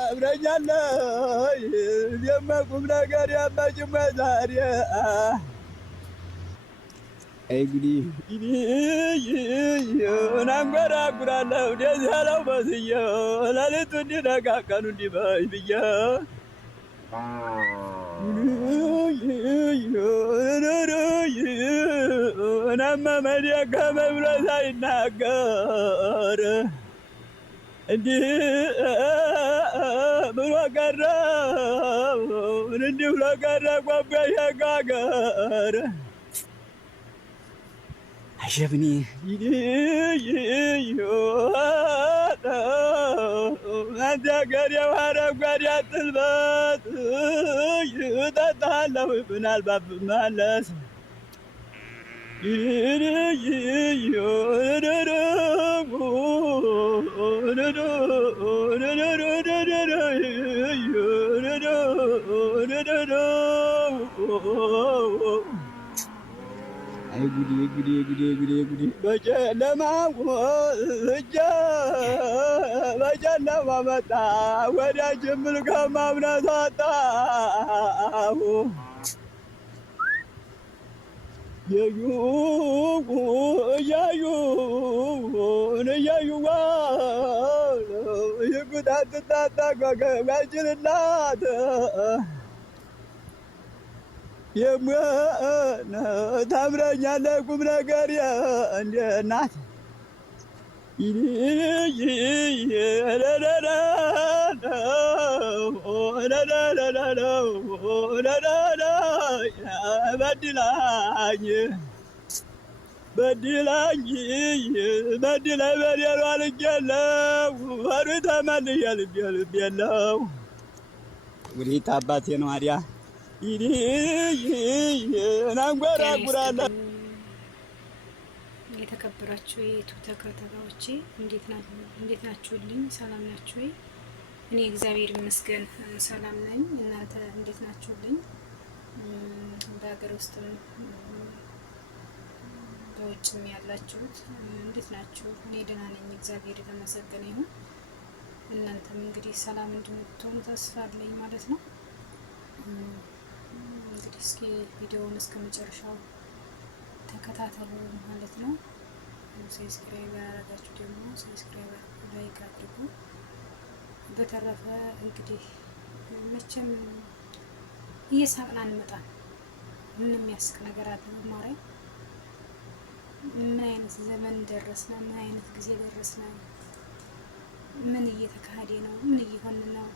አብረኛለህ የማቁም ነገር ያማጭም ዛሬ እንግዲህ እናንጎራጉራለሁ ደስ ያለው መስዬ ሌሊቱ እንዲነጋ ቀኑ እንዲመሽ ብዬ እነመመድ ደከመኝ ብሎ ሳይናገር እንዲህ ብሎ ቀረ እንዲህ ብሎ ቀረ ጓጓ ሸጋገር አሸብኒ አንተ ገር የዋረጓድ ያጥልበት እጠጣለሁ ምናልባት ብመለስ አይ ጉዴ ጉዴ ጉዴ ጉዴ ጉዴ በጨለማ እጄ በጨለማ መጣ ወዳጅ መልካም አምነት አጣሁ እያዩ ይጉታትታታ ጓጅልላት የሞነ ታምረኛለህ ቁም ነገር እንደ እናት በድላኝ በደሉ አልጌለው ወሩ ተመልሼ ልቤ የለው ወዴት አባቴ ነው አዲያ እናንጎራጉራለሁ። የተከበራችሁ የዩቱብ ተከታታዮቼ እንዴት ናችሁልኝ? ሰላም ናችሁ ወይ? እኔ እግዚአብሔር ይመስገን ሰላም ነኝ። እናንተ እንዴት ናችሁልኝ? በሀገር ውስጥም በውጭም ያላችሁት እንዴት ናችሁ? እኔ ደህና ነኝ፣ እግዚአብሔር የተመሰገነ ይሁን። እናንተም እንግዲህ ሰላም እንድትሆኑ ተስፋ አለኝ ማለት ነው። እንግዲህ እስኪ ቪዲዮውን እስከ መጨረሻው ተከታተሉ ማለት ነው። ሰብስክራይብ ያደረጋችሁ ደግሞ ሰብስክራይብ ላይክ አድርጉ። በተረፈ እንግዲህ መቼም እየሳቅን አንመጣም። ምን የሚያስቅ ነገር አለ? ማርያም ምን አይነት ዘመን ደረስነ? ምን አይነት ጊዜ ደረስነ? ምን እየተካሄደ ነው? ምን እየሆን ነው?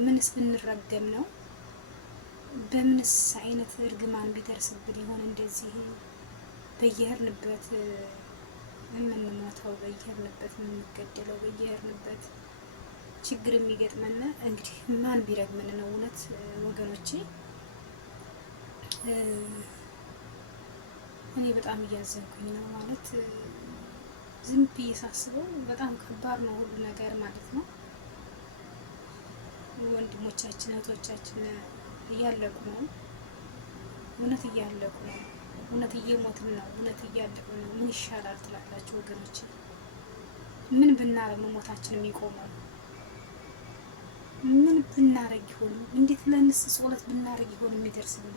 ምንስ ብንረገም ነው? በምንስ አይነት እርግማን ቢደርስብን ይሆን እንደዚህ በየሄድንበት የምንሞተው፣ በየሄድንበት የምንገደለው፣ በየሄድንበት ችግር የሚገጥመን? እንግዲህ ማን ቢረግመን ነው? እውነት ወገኖቼ እኔ በጣም እያዘንኩኝ ነው ማለት ዝም ብዬ ሳስበው በጣም ከባድ ነው ሁሉ ነገር ማለት ነው። ወንድሞቻችን እህቶቻችን እያለቁ ነው። እውነት እያለቁ ነው። እውነት እየሞትን ነው። እውነት እያለቁ ነው። ምን ይሻላል ትላላችሁ ወገኖች? ምን ብናረግ ነው ሞታችን የሚቆመው? ምን ብናረግ ይሆን? እንዴት ለንስ ጸሎት ብናረግ ይሆን የሚደርስልን?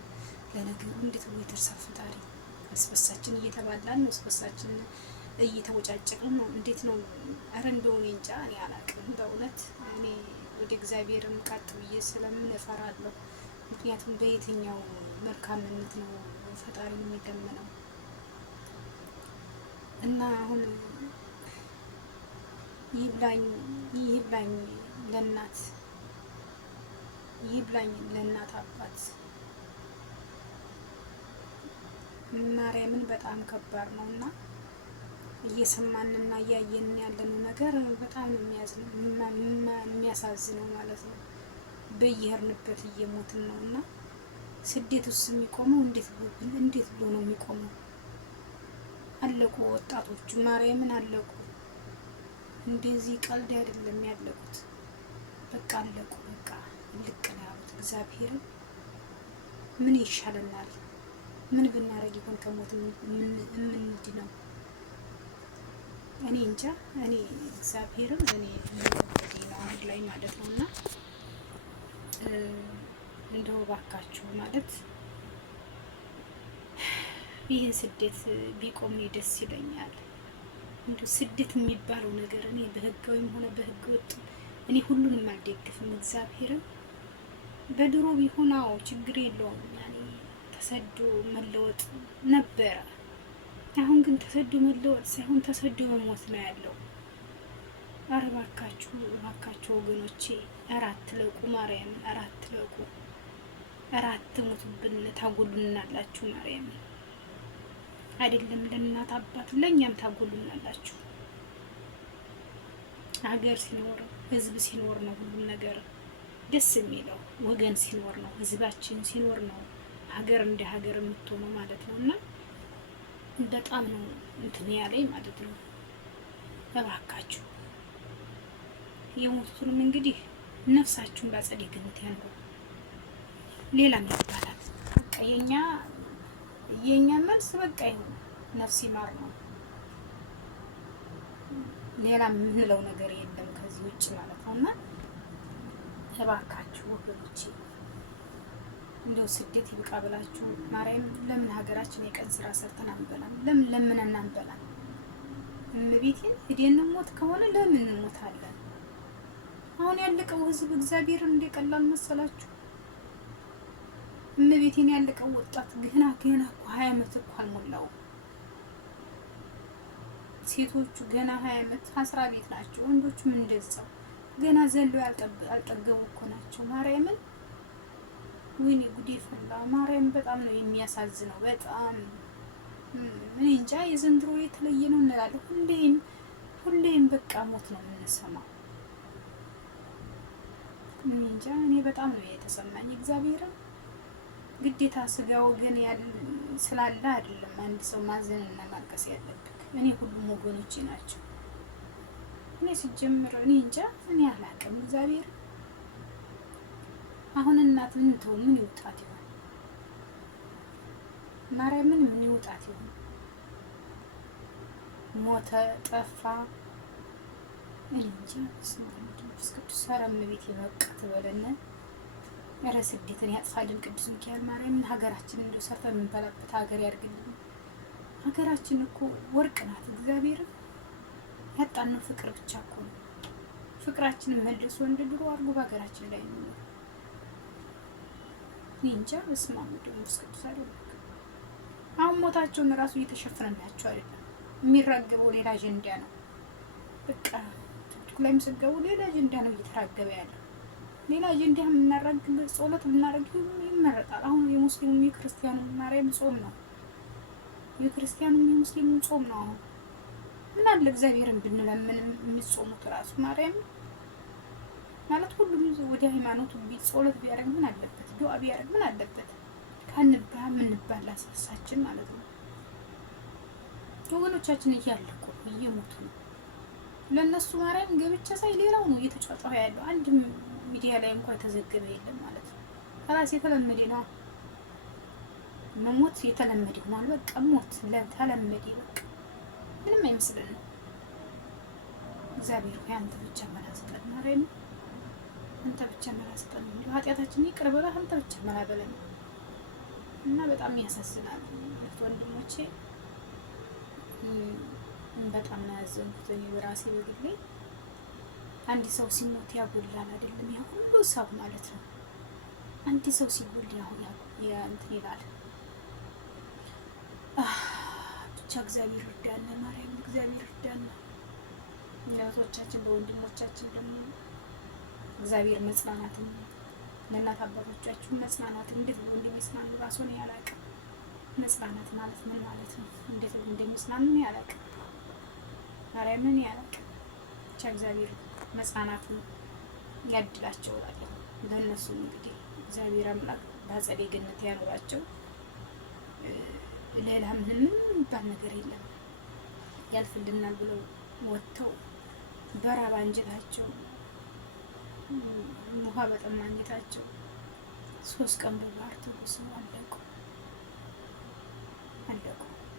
ለነገሩ እንዴት ነው ይደርሳል ፈጣሪ? እስበሳችን እየተባላን ነው። እስበሳችን እየተወጫጨቅን ነው። እንዴት ነው? አረ እንደው እኔ እንጃ፣ እኔ አላውቅም በእውነት እኔ ወደ እግዚአብሔርም ቀጥ ብዬ ስለምን እፈራለሁ። ምክንያቱም በየትኛው መልካምነት ነው ፈጣሪ የሚለምነው? እና አሁን ይብላኝ ለእናት ለእናት አባት ማርያምን በጣም ከባድ ነው። እና እየሰማንና እያየን ያለነው ነገር በጣም የሚያሳዝነው ማለት ነው። በየሄድንበት እየሞትን ነው። እና ስደት ውስጥ የሚቆመው እንዴት ብሎ ነው የሚቆመው? አለቁ ወጣቶቹ፣ ማርያምን አለቁ። እንደዚህ ቀልድ አይደለም ያለቁት። በቃ አለቁ። በቃ ልቅ ነው ያሉት። እግዚአብሔርን ምን ይሻለናል? ምን ብናረግ ይሆን ከሞት የምንድነው? እኔ እንጃ። እኔ እግዚአብሔርን እኔ ነው አሁን ላይ ማለት ነውና እንደው ባካችሁ ማለት ይህ ስደት ቢቆም ደስ ይለኛል። እንደው ስደት የሚባለው ነገር እኔ በህጋዊም ሆነ በህገ ወጥ እኔ ሁሉንም አልደግፍም። እግዚአብሔርን በድሮ ቢሆን አዎ ችግር የለውም ያኔ ተሰዶ መለወጥ ነበረ። አሁን ግን ተሰዶ መለወጥ ሳይሆን ተሰዶ መሞት ነው ያለው። ኧረ እባካችሁ እባካችሁ ወገኖቼ ኧረ አትለቁ፣ ማርያም ኧረ አትለቁ፣ ኧረ አትሙቱብን፣ ታጎሉናላችሁ። ማርያም አይደለም ለእናት አባት ለእኛም ታጎሉናላችሁ። ሀገር ሲኖር ህዝብ ሲኖር ነው ሁሉም ነገር ደስ የሚለው። ወገን ሲኖር ነው፣ ህዝባችን ሲኖር ነው ሀገር እንደ ሀገር የምትሆነው ማለት ነው። እና በጣም ነው እንትን ያለኝ ማለት ነው። እባካችሁ የሞቱትንም እንግዲህ ነፍሳችሁን በአጸደ ገነት ያኑሩ። ሌላም ይባላል በቃ የኛ መልስ በቃ ይሁን ነፍስ ይማር ነው። ሌላ የምንለው ነገር የለም ከዚህ ውጭ ማለት ነው። እና እባካችሁ ወገኖቼ እንደው ስደት ይብቃ ብላችሁ ማርያም ለምን ሀገራችን የቀን ስራ ሰርተን አንበላም? ለምን ለምነን አንበላም? እመቤቴን ሄደን ሞት ከሆነ ለምን እንሞታለን? አሁን ያለቀው ህዝብ እግዚአብሔርን እንደቀላል መሰላችሁ? እመቤቴን ያለቀው ወጣት ገና እኮ 20 ዓመት እኮ አልሞላውም። ሴቶቹ ገና 20 ዓመት 10 ቤት ናቸው። ወንዶቹም እንደዛው ገና ዘሎ ያልጠገቡ እኮ ናቸው። ማርያምን ወይኔ ጉዴ ፈላ። ማርያም በጣም ነው የሚያሳዝነው። በጣም እኔ እንጃ የዘንድሮ የተለየ ነው እንላለን። ሁሌም በቃ ሞት ነው የምንሰማው። እኔ እንጃ እኔ በጣም ነው የተሰማኝ። እግዚአብሔርን ግዴታ ስጋ ወገን ስላለ አይደለም አንድ ሰው ማዘን እና ማልቀስ ያለበት። እኔ ሁሉም ወገኖቼ ናቸው። እኔ ሲጀምር እኔ እንጃ እኔ አላውቅም። እግዚአብሔር አሁን እናት ምን ተው ምን ይውጣት ይሆን? ማርያምን ምን ይውጣት ይሆን? ሞተ ጠፋ እኔ እንጃ። ቅዱስ ሰረም ቤት ይበቃ ትበለነ። ኧረ ስደትን ያጥፋልን ቅዱስ ሚካኤል ማርያምን። ሀገራችንን እንደው ሰርተን የምንበላበት ሀገር ያድርግልን። ሀገራችን እኮ ወርቅ ናት። እግዚአብሔርን ያጣነው ፍቅር ብቻ እኮ ነው። ፍቅራችንን መልሶ እንደ ድሮ አድርጎ በሀገራችን ላይ ነው። እኔ እንጃ። በስመ አብ ወወልድ ወመንፈስ ቅዱስ አይደለም። አሁን ሞታቸውን እራሱ እየተሸፈነላቸው አይደለም። የሚራገበው ሌላ አጀንዳ ነው። በቃ ቲክቶክ ላይ የሚሰገቡ ሌላ አጀንዳ ነው እየተራገበ ያለው። ሌላ አጀንዳ የምናራግብ ጸሎት ብናረግ ይመረጣል። አሁን የሙስሊሙ የክርስቲያኑ ማርያም ጾም ነው። የክርስቲያኑ የሙስሊሙ ጾም ነው። አሁን ምን አለ እግዚአብሔርን ብንለምን የሚጾሙት ራሱ ማርያም ማለት ሁሉም ወደ ሃይማኖቱ ጸሎት ቢያደርግ ምን አለበት? ዱዓ ቢያደርግ ምን አለበት? ካንባ ምንባል አሳሳችን ማለት ነው። ወገኖቻችን እያለቁ እየሞቱ ነው። ለነሱ ማርያም ገብቻ ሳይ ሌላው ነው እየተጫጫኸ ያለው። አንድ ሚዲያ ላይ እንኳን የተዘገበ የለም ማለት ነው። ከራስ የተለመደ ነው መሞት፣ የተለመደ ሆኗል። በቃ ሞት ለተለመደ በቃ ምንም አይመስልንም። እግዚአብሔር ሆይ አንተ ብቻ መላ ስጠን ማርያም፣ አንተ ብቻ መላ ስጠን። ኃጢአታችን ይቅር በለን፣ አንተ ብቻ መላ በለን እና በጣም ያሳዝናል ወንድሞቼ። በጣም ነው ያዘንኩት እኔ በራሴ በግሌ። አንድ ሰው ሲሞት ያጎላል አይደለም? ያ ሁሉ ሰው ማለት ነው። አንድ ሰው ሲጎል ያ እንትን ይላል። ብቻ እግዚአብሔር ይርዳን ማርያም፣ እግዚአብሔር ይርዳን። ለእህቶቻችን ለወንድሞቻችን ደግሞ እግዚአብሔር መጽናናትን፣ ለእናት አባቶቻችሁ መጽናናትን። እንዴት ነው እንደሚጽናኑ ራሱ ነው ያላቅም። መጽናናት ማለት ምን ማለት ነው? እንዴት እንደሚጽናኑ ነው ያላቅም። ማርያምን ያላቅም። ብቻ እግዚአብሔር መጽናናትን ያድላቸው እላለሁ። ለእነሱ እንግዲህ እግዚአብሔር አምላክ በአጸደ ገነት ያኖራቸው። ሌላ ምንም የሚባል ነገር የለም። ያልፍልናል ብለው ወጥተው በራብ አንጀታቸው ውሃ በጠማ አንጀታቸው 3 ቀን በባህር ተጉዘው አለቁ።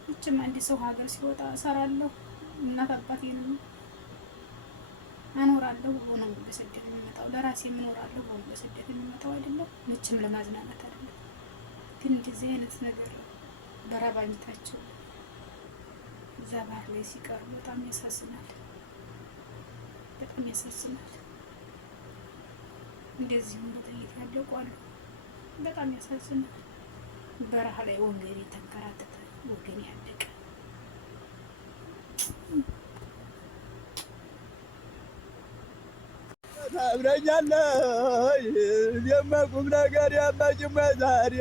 ብቻም አንድ ሰው ሀገር ሲወጣ እሰራለሁ እናት አባቴን አኖራለሁ ብሎ ነው በስደት የሚመጣው። ለራሴ እኖራለሁ ብሎ በስደት የሚመጣው አይደለም፣ መቼም ለማዝናናት አይደለም። ግን እንደዚህ አይነት ነገር በረባኝታቸው እዛ ባህር ላይ ሲቀሩ በጣም ያሳዝናል፣ በጣም ያሳዝናል። እንደዚህም በጥይት ያለቁ አሉ። በጣም ያሳዝናል። በረሃ ላይ ወንጌል የተንከራተተ ወገን ያለቀ ታብረኛለህ የማቁም ነገር ያማጭማ ዛሬ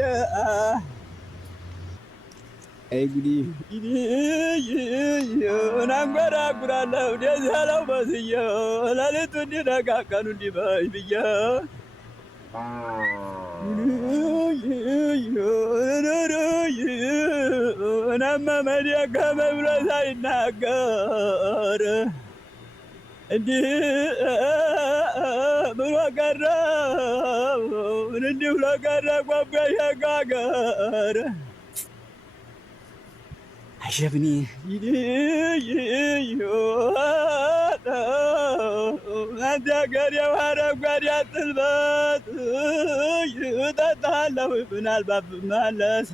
እንግዲህ እናንጎራጉራለሁ ደስ ያለው መስዬ ሌሊቱ እንዲነጋ ቀኑ እንዲመሽ ብዬ እናመመን ደከመኝ ብሎ ሳይናገር እንዲህ ብሎ ቀረ፣ እንዲህ ብሎ ቀረ ቋንቋ ሸጋገር አሸብኒ አንተ ገሬው አረንጓዴ አትልበስ እጠጣለሁ ምናልባት ብመለስ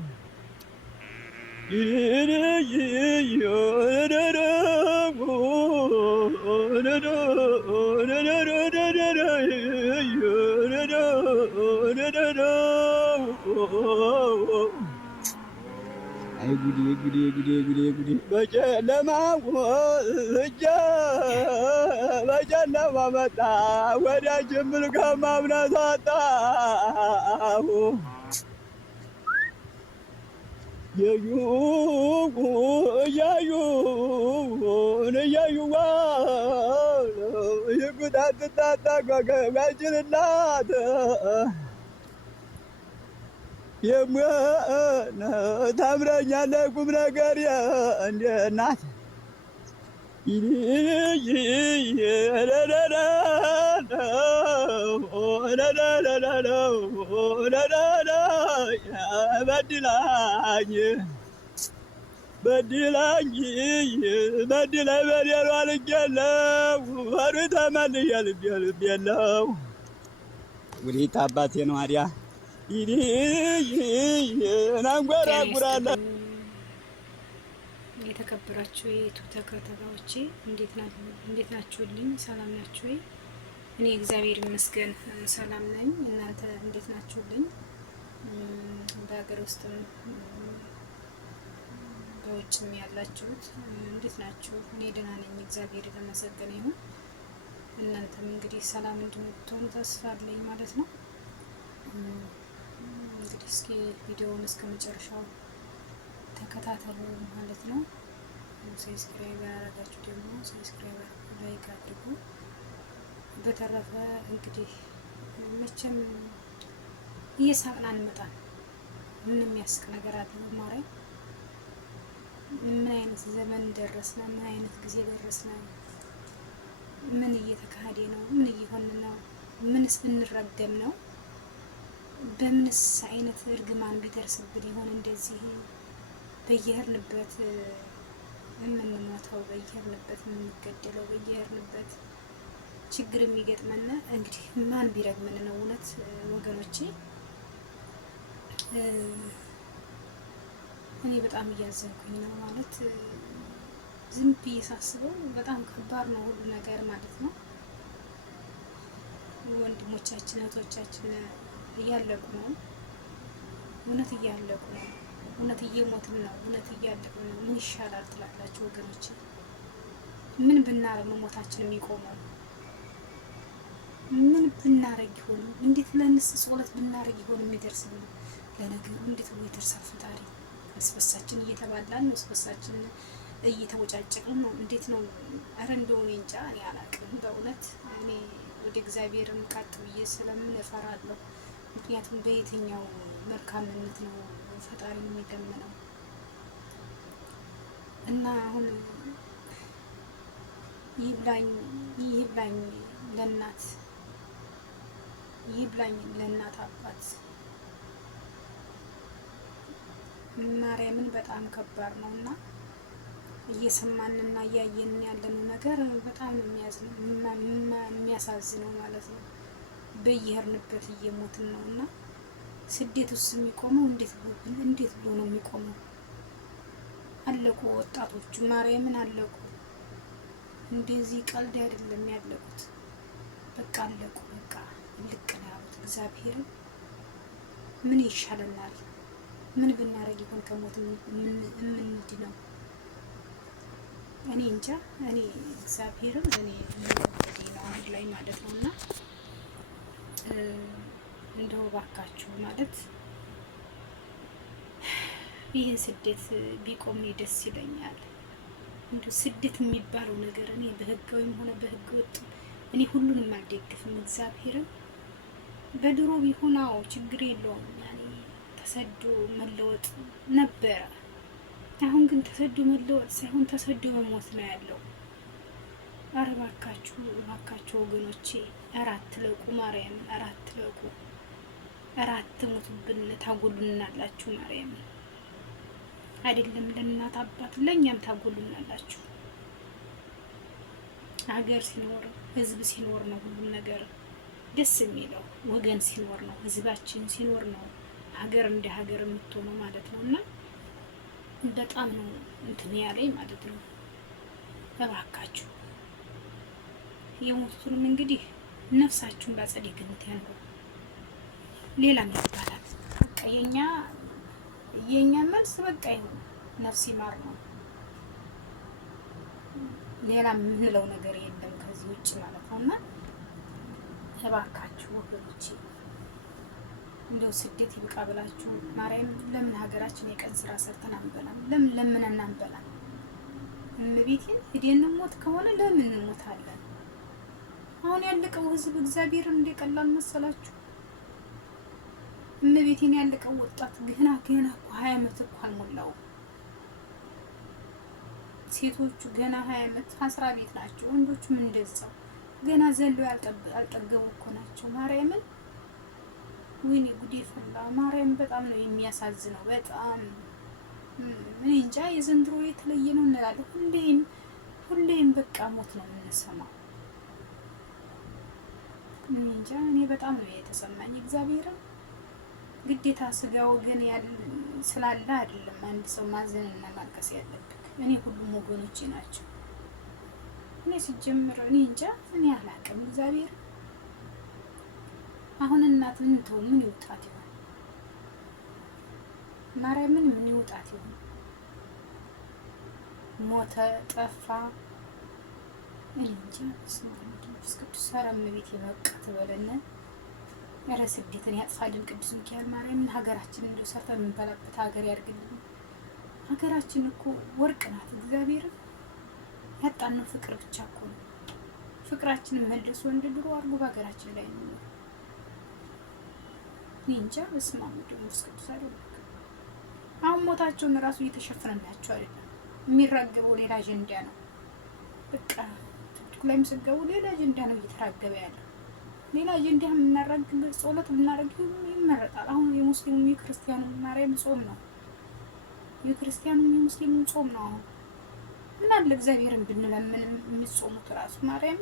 አይ ጉዴ ጉዴ ጉዴ ጉዴ ጉዴ በጨለማ ወጀ በጨለማ መጣ ወዳጅም መልካም አምናት አጣሁ የዩ እያዩ ይጉዳት ታጣጋጋችልላት የምን ታምረኛለህ ቁም ነገር እንደ እናት በድላኝ በደሏ ልክ የለው ወሩ ተመልዬ ልብ የለው ወዴት አባቴ ነው አዲያ እናንጎራጉራለሁ። የተከበራችሁ የዩቱብ ተከታታዮቼ እንዴት ናችሁልኝ? ሰላም ናችሁ ወይ? እኔ እግዚአብሔር ይመስገን ሰላም ነኝ። እናንተ እንዴት ናችሁልኝ? በሀገር ውስጥም በውጭም ያላችሁት እንዴት ናችሁ? እኔ ደህና ነኝ፣ እግዚአብሔር የተመሰገነ ይሁን። እናንተም እንግዲህ ሰላም እንድትሆኑ ተስፋ አለኝ ማለት ነው። እንግዲህ እስኪ ቪዲዮውን እስከ መጨረሻው ተከታተሉ ማለት ነው። ሰብስክራይብ ያደረጋችሁ ደግሞ ሰብስክራይብ ላይክ አድርጉ። በተረፈ እንግዲህ መቼም እየሳቅን አንመጣም። ምን የሚያስቅ ነገር አለ? ማርያም ምን አይነት ዘመን ደረስነ? ምን አይነት ጊዜ ደረስነ? ምን እየተካሄደ ነው? ምን እየሆን ነው? ምንስ ብንረገም ነው? በምንስ አይነት እርግማን ቢደርስብን ይሆን እንደዚህ በየሄድንበት የምንሞተው፣ በየሄድንበት የምንገደለው፣ በየሄድንበት ችግር የሚገጥመን? እንግዲህ ማን ቢረግመን ነው? እውነት ወገኖቼ እኔ በጣም እያዘንኩኝ ነው ማለት ዝም ብዬ ሳስበው በጣም ከባድ ነው ሁሉ ነገር ማለት ነው። ወንድሞቻችን እህቶቻችን እያለቁ ነው። እውነት እያለቁ ነው። እውነት እየሞትን ነው። እውነት እያለቅን ነው። ምን ይሻላል ትላላችሁ ወገኖች? ምን ብናረግ ነው ሞታችን የሚቆመው? ምን ብናረግ ይሆን? እንዴት ብለንስ ጸሎት ብናረግ ይሆን የሚደርስልን? ለነገሩ እንዴት ብሎ ይደርሳል ፈጣሪ? እስበሳችን እየተባላን ነው። እስበሳችን እየተወጫጨቅን ነው። እንዴት ነው? አረ እንደው እኔ እንጃ፣ እኔ አላቅም በእውነት። እኔ ወደ እግዚአብሔርም ቀጥ ብዬ ስለምን እፈራለሁ። ምክንያቱም በየትኛው መልካምነት ነው ፈጣሪ የሚለምነው? እና አሁን ይብላኝ ለእናት ይብላኝ ለእናት አባት ማርያምን በጣም ከባድ ነው። እና እየሰማንና እያየን ያለነው ነገር በጣም የሚያሳዝነው ማለት ነው። በየሄድንበት እየሞትን ነው እና ስደት ውስጥ የሚቆመው እንዴት ብሎ ነው የሚቆመው? አለቁ ወጣቶቹ ማርያምን አለቁ። እንደዚህ ቀልድ አይደለም ያለቁት። በቃ አለቁ። በቃ ልቅ ነው ያሉት። እግዚአብሔርን ምን ይሻለናል? ምን ብናረግ ይሆን ከሞት የምንድነው? እኔ እንጃ። እኔ እግዚአብሔርን እኔ ነው አሁን ላይ ማለት ነው እና እንደው ባካችሁ ማለት ይህን ስደት ቢቆም ደስ ይለኛል። እንደው ስደት የሚባለው ነገር እኔ በህጋዊም ሆነ በህገ ወጥ እኔ ሁሉንም አልደግፍም። እግዚአብሔርን በድሮ ቢሆን አዎ ችግር የለውም ያኔ ተሰዶ መለወጥ ነበረ። አሁን ግን ተሰዶ መለወጥ ሳይሆን ተሰዶ መሞት ነው ያለው። ኧረ እባካችሁ እባካችሁ ወገኖቼ ኧረ አትለቁ፣ ማርያምን ኧረ አትለቁ፣ ኧረ አትሙቱብን፣ ታጎሉናላችሁ። ማርያምን አይደለም ለእናት አባት ለእኛም ታጎሉናላችሁ። ሀገር ሲኖር ህዝብ ሲኖር ነው ሁሉም ነገር ደስ የሚለው። ወገን ሲኖር ነው፣ ህዝባችን ሲኖር ነው ሀገር እንደ ሀገር የምትሆነው ማለት ነው። እና በጣም ነው እንትን ያለኝ ማለት ነው። እባካችሁ የሞቱትንም እንግዲህ ነፍሳችሁን በአጸደ ገነት ያኑሩ። ሌላም ይባላል በቃ የኛ መልስ በቃ ይሁን ነፍስ ይማር ነው። ሌላ የምንለው ነገር የለም ከዚህ ውጭ ማለት ነው። እና እባካችሁ ወገኖቼ እንደው ስደት ይብቃ ብላችሁ ማርያም ለምን ሀገራችን የቀን ስራ ሰርተን አንበላም? ለምን ለምነን አንበላም? እመቤቴን ሄደን ሞት ከሆነ ለምን እንሞታለን? አሁን ያለቀው ህዝብ እግዚአብሔርን እንደቀላል መሰላችሁ? እመቤቴን ያለቀው ወጣት ገና እኮ 20 ዓመት እኮ አልሞላውም። ሴቶቹ ገና 20 ዓመት 10 ቤት ናቸው። ወንዶቹም እንደዛው ገና ዘሎ ያልጠገቡ እኮ ናቸው። ማርያምን ወይኔ ጉዴ ፈላ። ማርያም በጣም ነው የሚያሳዝነው። በጣም ምን እንጃ የዘንድሮ የተለየ ነው እንላለን። ሁሌም በቃ ሞት ነው የምንሰማው። ምን እንጃ እኔ በጣም ነው የተሰማኝ። እግዚአብሔርን ግዴታ ስጋ ወገን ስላለ አይደለም አንድ ሰው ማዘንና ማልቀስ ያለበት። እኔ ሁሉም ወገኖቼ ናቸው። እኔ ሲጀምር እኔ እንጃ እኔ አላውቅም። እግዚአብሔር አሁን እናት ምን ይውጣት ይሆን? ማርያምን ምን ይውጣት ይሆን? ሞተ ጠፋ እኔ እንጃ። ቅዱስ ቅዱስ ሰላም ቤት የመቃት በለነ ኧረ ስደትን ያጥፋልን ቅዱስ ሚካኤል ማርያምን ሀገራችን እንደው ሰርተን የምንበላበት ሀገር ያድርግልን። ሀገራችን እኮ ወርቅ ናት። እግዚአብሔርን ያጣነው ፍቅር ብቻ እኮ ነው። ፍቅራችንን መልሶ እንደ ድሮ አድርጎ በሀገራችን ላይ ነው። እኔ እንጃ። በስመ አብ ወወልድ ቅዱስ አይደለም። አሁን ሞታቸውን እራሱ እየተሸፈነላቸው አይደለም። የሚራገበው ሌላ አጀንዳ ነው። በቃ ቲክቶክ ላይ የምትገቡ ሌላ አጀንዳ ነው እየተራገበ ያለው። ሌላ አጀንዳ የምናራግብ ጸሎት ብናረግ ይመረጣል። አሁን የሙስሊሙ የክርስቲያኑ ማርያም ጾም ነው። የክርስቲያኑ የሙስሊሙ ጾም ነው። አሁን ምን አለ እግዚአብሔርን ብንለምን የሚጾሙት ራሱ ማርያም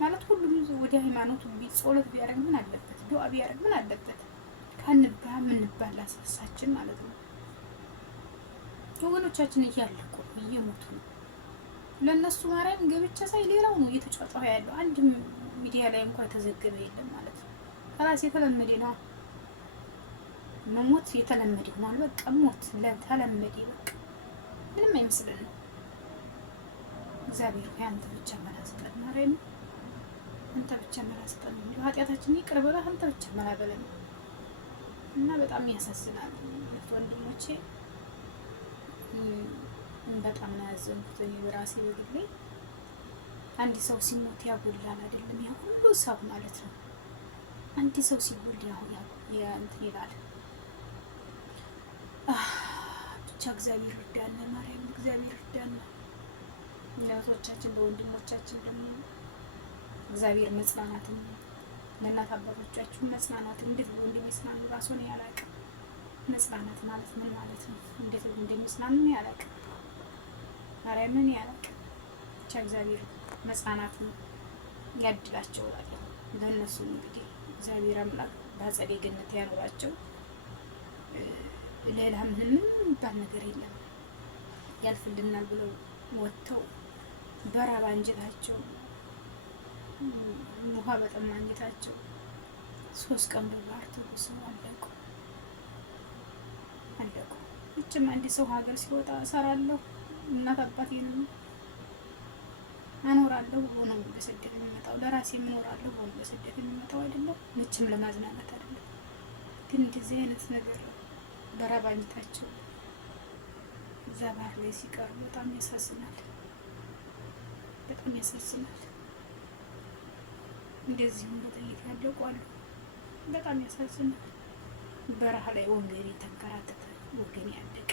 ማለት ሁሉም ወደ ሃይማኖቱ ጸሎት ቢያደርግ ምን አለበት? ዱዓ ቢያደርግ ምን አለበት? ካንባ ምንባል አስፈሳችን ማለት ነው። ወገኖቻችን እያለቁ እየሞቱ ነው። ለነሱ ማርያም ገብቻ ሳይ ሌላው ነው እየተጫጫኸ ያለው። አንድ ሚዲያ ላይ እንኳን የተዘገበ የለም ማለት ነው። ራስ የተለመደ ነው መሞት፣ የተለመደ ሆኗል። በቃ ሞት ለተለመደ በቃ ምንም አይመስልንም። እግዚአብሔር ሆይ አንተ ብቻ መላ ስጠን ማርያም፣ አንተ ብቻ መላ ስጠን። ኃጢአታችን ይቅር በለህ አንተ ብቻ መላ በለን እና በጣም ያሳዝናል ወንድሞቼ። በጣም ነው ያዘንኩት እኔ በራሴ በግሌ። አንድ ሰው ሲሞት ያጎላል አይደለም? ያ ሁሉ ሰው ማለት ነው። አንድ ሰው ሲጎል ያ እንትን ይላል። ብቻ እግዚአብሔር ይርዳን ማርያም፣ እግዚአብሔር ይርዳን። ለእህቶቻችን ለወንድሞቻችን ደግሞ እግዚአብሔር መጽናናትን፣ ለእናት አባቶቻችሁ መጽናናትን። እንዴት ብሎ እንደሚጽናኑ ራሱ ነው ያላቅም። መጽናናት ማለት ምን ማለት ነው? እንዴት እንደሚጽናኑ ነው ያላቅም። ማርያምን ያላቅ ብቻ እግዚአብሔር መጽናናቱን ያድላቸው እላለሁ። ለእነሱ እንግዲህ እግዚአብሔር አምላክ በአጸደ ገነት ያኖራቸው። ሌላ ምንም የሚባል ነገር የለም። ያልፍልናል ብለው ወጥተው በራብ አንጀታቸው ውሃ በጠማ አንጀታቸው 3 ቀን በባህር ተጉዘው አለቁ። እችም አንድ ሰው ሀገር ሲወጣ እሰራለሁ እናት አባቴንም አኖራለሁ ብሎ ነው በስደት የሚመጣው። ለራሴ እኖራለሁ ብሎ በስደት የሚመጣው አይደለም፣ መቼም ለማዝናናት አይደለም። ግን እንደዚህ አይነት ነገር በራብ አንጀታቸው እዛ ባህር ላይ ሲቀሩ በጣም ያሳዝናል፣ በጣም ያሳዝናል። እንደዚሁም በጥይት ያለቁ አሉ። በጣም ያሳዝናል። በረሃ ላይ ወንጌል የተንከራተተ ወገን ያለቀ